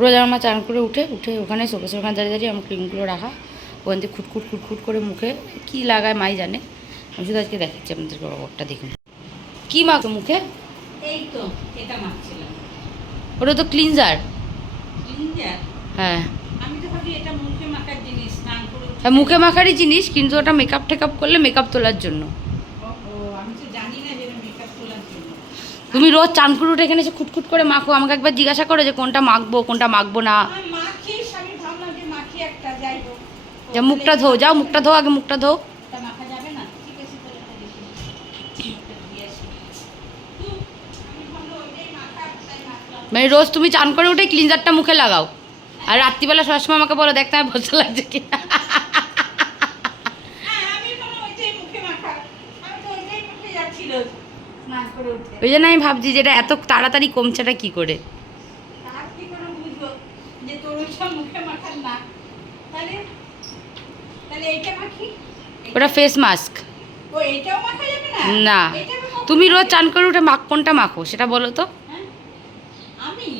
রোজ আমার চান করে উঠে ওখানে শোকেসের ওখানে দাঁড়িয়ে আমার ক্রিমগুলো রাখা, ওখান থেকে খুটখুট করে মুখে কী লাগায় মাই জানে। আমি শুধু আজকে দেখাচ্ছি আপনাদেরকে, ব্যাপারটা দেখুন কী মাখো মুখে। এই তো এটা মাখছিলাম। ওটা তো ক্লিনজার। ক্লিনজার? হ্যাঁ, আমি তো ভাবি এটা মুখে মাখার জিনিস, স্নান করে হ্যাঁ মুখে মাখারই জিনিস, কিন্তু ওটা মেকআপ টেকআপ করলে মেকআপ তোলার জন্য। ও আমি তো জানি না যে মেকআপ তোলার জন্য। তুমি রোজ চান করে উঠে এখানে এসে খুটখুট করে মাখো, আমাকে একবার জিজ্ঞাসা করো যে কোনটা মাখবো কোনটা মাখবো না। মাখিস, আমি ভাবলাম যে মাখি একটা, যাই হোক। যা মুখটা ধো, যাও মুখটা ধো, আগে মুখটা ধো। এটা মাখা যাবে না? ঠিক আছে তাহলে এটা দেখি। মুখটা ধুয়ে আসি। আমি ভাবলাম ওইটাই মাখা, তাই মাখলাম। মানে রোজ তুমি চান করে উঠে ক্লিনজারটা মুখে লাগাও, আর রাত্রিবেলা সবার সময় আমাকে বলো দেখতে আমার ভরসা লাগছে কি। হ্যাঁ, আমি ভাবলাম ওইটাই মুখে মাখা। আমি তো ওইটাই মুখে যাচ্ছিল স্নান করে উঠে। ওই জন্য আমি ভাবছি যে এটা এত তাড়াতাড়ি কমছেটা কি করে। আর কি করে বুঝবো যে তোর ওইটা মুখে মাখার না? তাহলে তাহলে এইটা মাখি। ওটা ফেস মাস্ক ও এইটাও মাখা যাবে না? না। এটা আমি কখন তুমি রোজ মাখি? চান করে উঠে কোনটা মাখো সেটা বলো তো। হ্যাঁ? আমি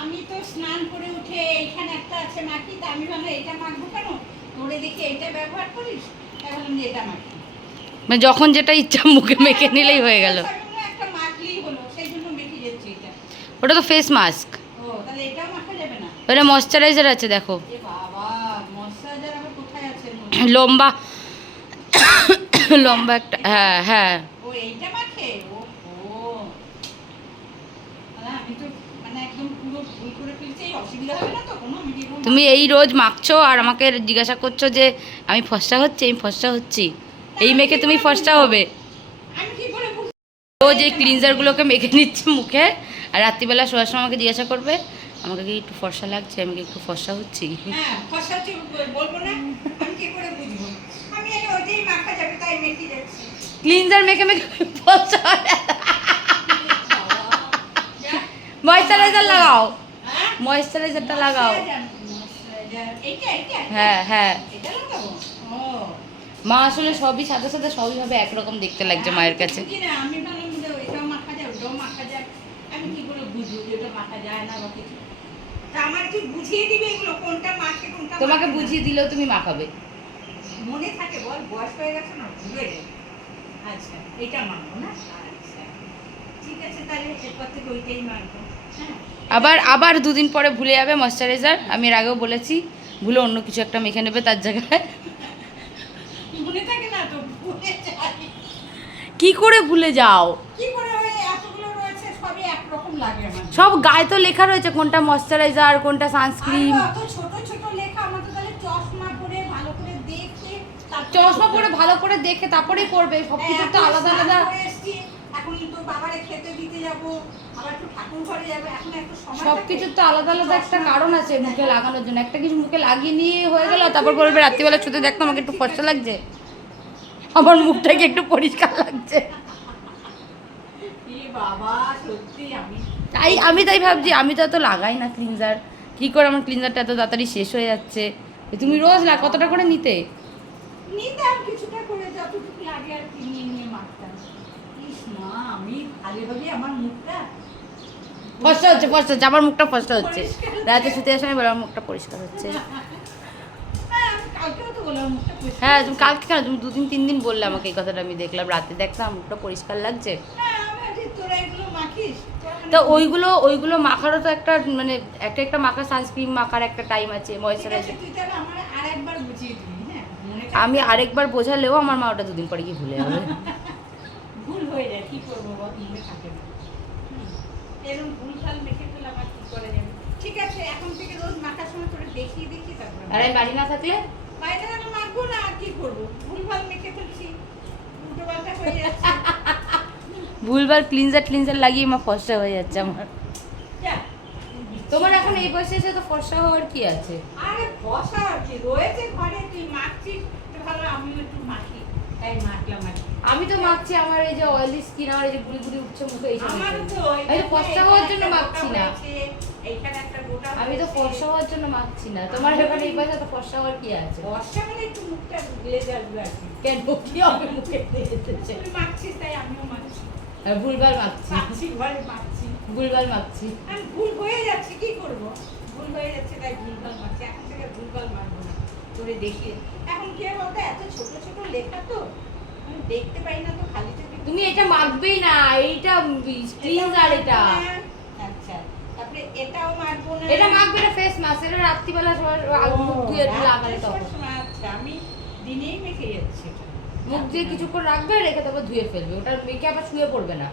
আমি তো স্নান করে উঠে এইখানে একটা আছে মাখি, তা আমি ভাবলাম এটা মাখবো কেন, তোরে দেখি এইটা ব্যবহার করিস, তাই ভাবলাম যে এটা মাখি। মানে যখন যেটা ইচ্ছা মুখে মেখে নিলেই হয়ে গেল। আমি ভাবলাম একটা মাখলেই হলো, সেই জন্য মেখে যাচ্ছি এটা। ওটা তো ফেস মাস্ক, ও তাহলে এটাও মাখা যাবে না? ওটা ময়শ্চারাইজার আছে দেখো, এ বাবা, ময়শ্চারাইজার আবার কোথায় আছে এর মধ্যে? লম্বা লম্বা একটা। হ্যাঁ হ্যাঁ, ও এইটা মাখে? ও আমি তো মানে একদম পুরো ভুল করে ফেলছি, এই অসুবিধা হবে না তো কোনো? আমি কি এরকম তুমি এই রোজ মাখছো আর আমাকে জিজ্ঞাসা করছো যে আমি ফর্সা হচ্ছি, আমি ফর্সা হচ্ছি, এই মেখে তুমি ফর্সা হবে। আমি কি করে বুঝবো? রোজ এই ক্লিনজারগুলোকে মেখে নিচ্ছে মুখে, আর রাত্রিবেলা শোয়ার সময় আমাকে জিজ্ঞাসা করবে আমাকে কি একটু ফর্সা লাগছে, আমি কি একটু ফর্সা হচ্ছি। হ্যাঁ, ফর্সা হচ্ছে বলবো না? আমি কি করে বুঝবো? আমি এই ওইটাই মাখা যাবে তাই মেখে যাচ্ছি। ক্লিনজার মেখে মেখে ফর্সা হয়। ময়শ্চারাইজার লাগাও, হ্যাঁ? ময়শ্চারাইজারটা লাগাও। এইটা এইটা হ্যাঁ হ্যাঁ, এটা লাগাবো? ও মা আসলে সবই সাথে সাথে সবই ভাবে একরকম দেখতে লাগছে মায়ের কাছে। বুঝি না, আমি ভাবলাম যে এটাও মাখা যায় ওটাও মাখা যায়, আমি কি করে বুঝবো যে ওটা মাখা যায় না বা কিছু? তা আমার কি বুঝিয়ে দিবে এগুলো কোনটা মাখে কোনটা তোমাকে মাখে না? বুঝিয়ে দিলেও তুমি মাখাবে। মনে থাকে বল, বয়স হয়ে গেছে না, ভুলে যায়। আচ্ছা এটা মাখবো না? আচ্ছা ঠিক আছে, তাহলে এরপর থেকে ওইটাই মাখবো। হ্যাঁ আবার আবার দুদিন পরে ভুলে যাবে ময়শ্চারাইজার, আমি এর আগেও বলেছি, ভুলে অন্য কিছু একটা মেখে নেবে তার জায়গায়। মনে থাকে না তো, ভুলে যাই। কি করে ভুলে যাও? কি করে ওই এতগুলো রয়েছে, সবই একরকম লাগে আমার। সব গায়ে তো লেখা রয়েছে কোনটা ময়শ্চারাইজার কোনটা সানস্ক্রিন। আর অত ছোট ছোট লেখা, আমার তো তাহলে চশমা পরে ভালো করে দেখে তারপরে চশমা পরে ভালো করে দেখে তারপরেই করবে, সব কিছু তো আলাদা আলাদা। এখন তো বাবারে খেতে দিতে যাব, আবার একটু ঠাকুর ঘরে যাব, এখন একটু সময় সব থাকে। কিছুর তো আলাদা আলাদা একটা কারণ আছে মুখে লাগানোর জন্য। একটা কিছু মুখে লাগিয়ে নিয়ে হয়ে গেল, তারপর বলবে রাত্রিবেলা শুতে দেখতো আমাকে একটু ফর্সা লাগছে, আমার মুখটাকে একটু পরিষ্কার লাগছে। এ বাবা সত্যি আমি তাই ভাবছি, আমি তো এত লাগাই না ক্লিনজার, কি করে আমার ক্লিনজারটা এত তাড়াতাড়ি শেষ হয়ে যাচ্ছে। তুমি রোজ কতটা করে নিতে? নিতাম কিছুটা করে, যতটুকু লাগে আর কি নিয়ে নিয়ে মাখতাম। ইস মা, আমি খালি ভাবি আমার মুখটা ফর্সা হচ্ছে, আমার মুখটা ফর্সা হচ্ছে, রাতে শুতে আসার সময় বলে আমার মুখটা পরিষ্কার হচ্ছে। হ্যাঁ, আমি কালকেও তো বললাম মুখটা পরিষ্কার। হ্যাঁ তুমি কালকে কেন, তুমি 2-3 দিন বললে আমাকে এই কথাটা, আমি দেখলাম রাতে দেখলাম মুখটা পরিষ্কার লাগছে। হ্যাঁ, আমি ভাবছি তোরা এগুলো মাখিস, তো ওইগুলো মাখারও তো একটা মানে একটা মাখার সানস্ক্রিন মাখার একটা টাইম আছে, ময়শ্চারাইজার। তুই তাহলে আমার আরেকবার বুঝিয়ে দিবি। হ্যাঁ মনে থাকে? আমি আরেকবার বোঝালেও আমার মা ওটা 2 দিন পরে কি ভুলে যাবে। ভুল হয়ে যায়, কি করবো বল, মনে থাকে না। এরকম ভুল ভাল মেখে ফেলে আমার কি করে যাবে? ঠিক আছে, এখন থেকে রোজ মাখার সময় তোরা দেখিয়ে দেখি তারপর। আর আমি বাড়ি না থাকলে বাইরে আমি মাখবো না, আর কি করবো? ভুল ভাল মেখে ফেলছি, উল্টো পাল্টা হয়ে যাচ্ছে। ভুলবার ক্লিনজার লাগিয়ে মা ফর্সা হয়ে যাচ্ছে আমার। যা, তোমার এখন এই বয়সে এসে তো ফর্সা হওয়ার কি আছে? আরে বসা আর কি রয়েছে ঘরে, তুই মাখছিস তো ভালো, আমিও একটু মাখি, তাই মাখলাম আর কি। আমি তো মাখছি, আমার এই যে অয়েলি স্কিন, আমার এই যে গুড়ি গুড়ি উঠছে মুখে, এই আমারও তো আমি তো ফর্সা হওয়ার জন্য মাখছি না, এইখানে একটা গোটা আমি তো ফর্সা হওয়ার জন্য মাখছি না। তোমার এখন এই বয়সে তো ফর্সা হওয়ার কি আছে? বর্ষা মানে একটু মুখটা গ্লেজ আসবে আর কি। কেন কি হবে মুখে দিয়েছে? তুই মাখছিস তাই আমিও মাখছি, ভুলবার মাখছি, মাখছি ঘরে মাখছি। ভুলবার মাখছি। আমি ভুল হয়ে যাচ্ছি, কি করবো? ভুল হয়ে যাচ্ছে তাই ভুলভাল মারছি, এখন থেকে ভুলভাল মারবো না, করে দেখিয়ে। এখন কি হয় বলতো, এত ছোট ছোট লেখা তো আমি দেখতে পাই না, তো খালি চোখে তুমি এটা মাখবেই না, এইটা প্লিজ। আর এটা আচ্ছা, তারপরে এটাও মারবো না, এটা মাখবে না, ফেস মাস্ক। এটা রাত্রিবেলা সবার মুখ ধুয়ে একটু লাগালে তখন আচ্ছা, আমি দিনেই মেখে যাচ্ছি এটা। মুখ দিয়ে কিছুক্ষণ রাখবে, রেখে তারপর ধুয়ে ফেলবে। ওটা মেখে আবার শুয়ে পড়বে না।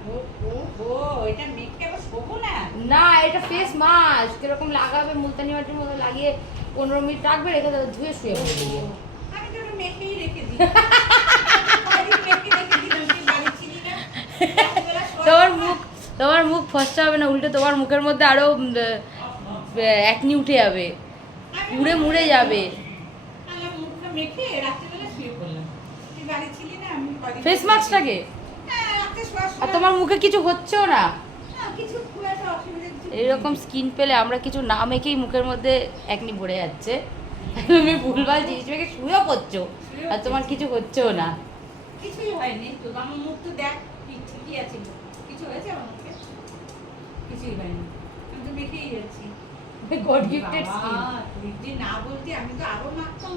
ও এটা মেখে আবার শোবো না? না, এটা ফেস মাস্ক এরকম লাগাবে, মুলতানি মাটির মতো লাগিয়ে 15 মিনিট রাখবে, রেখে তারপর ধুয়ে শুয়ে পড়বে। আমি তো ওটা মেখেই রেখে দিই। কদিন মেখে রেখে দিলাম, তুই বাড়ি ছিলি না? রাত্রিবেলা শোয়ার তোমার মুখ ফসটা হবে না, উল্টে তোমার মুখের মধ্যে আরো একনি উঠে যাবে, পুড়ে মুড়ে যাবে। আমার মুখটা মেখে রাত্রিবেলা শুয়ে পড়লাম। তুই বাড়ি ছিলি না? আমি কদিন ফেস মাস্কটাকে হ্যাঁ, রাতে শোয়ার আর সময় তোমার মুখে কিছু হচ্ছেও না। না, কিছু খুব একটা অসুবিধা কিছু এরকম স্কিন পেলে আমরা কিছু না মেখেই মুখের মধ্যে একনি ভরে যাচ্ছে। তুমি ভুলভাল জিনিস মেখে শুয়েও পড়ছো, আর তোমার কিছু হচ্ছেও না। কিছুই হয়নি তো। আমার মুখ তো দেখ, ঠিকই আছে। কিছু হয়েছে আমার মুখে? কিছুই হয়নি, আমি তো মেখেই যাচ্ছি। God gifted skin. বাবা, তুই যে না বলতি আমি তো আরো মাখতাম।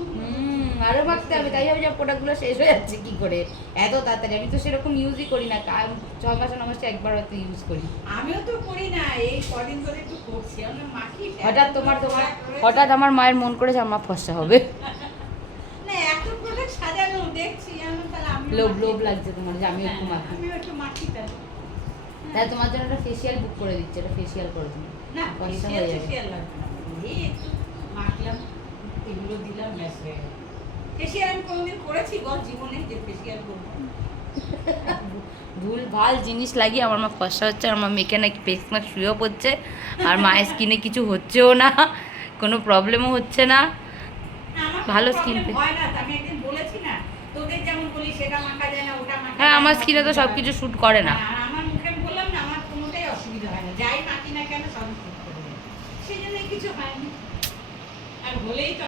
আরো মাখতে হবে, তাই ভাবছি প্রোডাক্টগুলো শেষ হয়ে যাচ্ছে কি করে এত তাড়াতাড়ি। আমি তো সেরকম ইউজই করি না, 6 মাসে 9 মাসে একবার হয়তো ইউজ করি। আমিও তো করি না, এই কদিন ধরে একটু করছি। আমি মাখি হঠাৎ আমার মায়ের মন করেছে আমার ফসা হবে। না, এত প্রোডাক্ট সাজানো দেখছি আমি, তাহলে আমি লোভ লাগছে তোমার যে আমি একটু মাখি। আমিও একটু মাখি তাহলে। তাই তোমার জন্য একটা ফেসিয়াল বুক করে দিচ্ছে, এটা ফেসিয়াল করে তুমি। না, ফর্সা ফেসিয়াল হয়ে যাবে। ফেসিয়াল লাগবে না, এই একটু মাখলাম, এগুলো দিলাম, ব্যাস হয়ে গেল। ফেসিয়াল আমি কোনোদিন করেছি বল জীবনে যে ফেসিয়াল করবো? ভুল ভাল জিনিস লাগিয়ে আমার মা ফসা হচ্ছে, আর আমার মেয়েকে নাকি ফেস মাস্ক শুয়েও পড়ছে, আর মায়ের স্কিনে কিছু হচ্ছেও না, কোনো প্রবলেমও হচ্ছে না। আমার ভালো কোনো skin problem পে- হয় না, আমি একদিন বলেছি না তোদের যেমন বলি সেটা মাখা যায় না, ওটা মাখা হ্যাঁ, যায় আমার না, স্কিনে তো অসুবিধা সব হয় কিছু শ্যুট করে না। আর আমার মুখে আমি বললাম না, আমার কোনোটাই অসুবিধা হয় না, যাই মাখি না কেন সব ঠিক করে যায়, সেই জন্য কিছু হয়নি। আর হলেই তো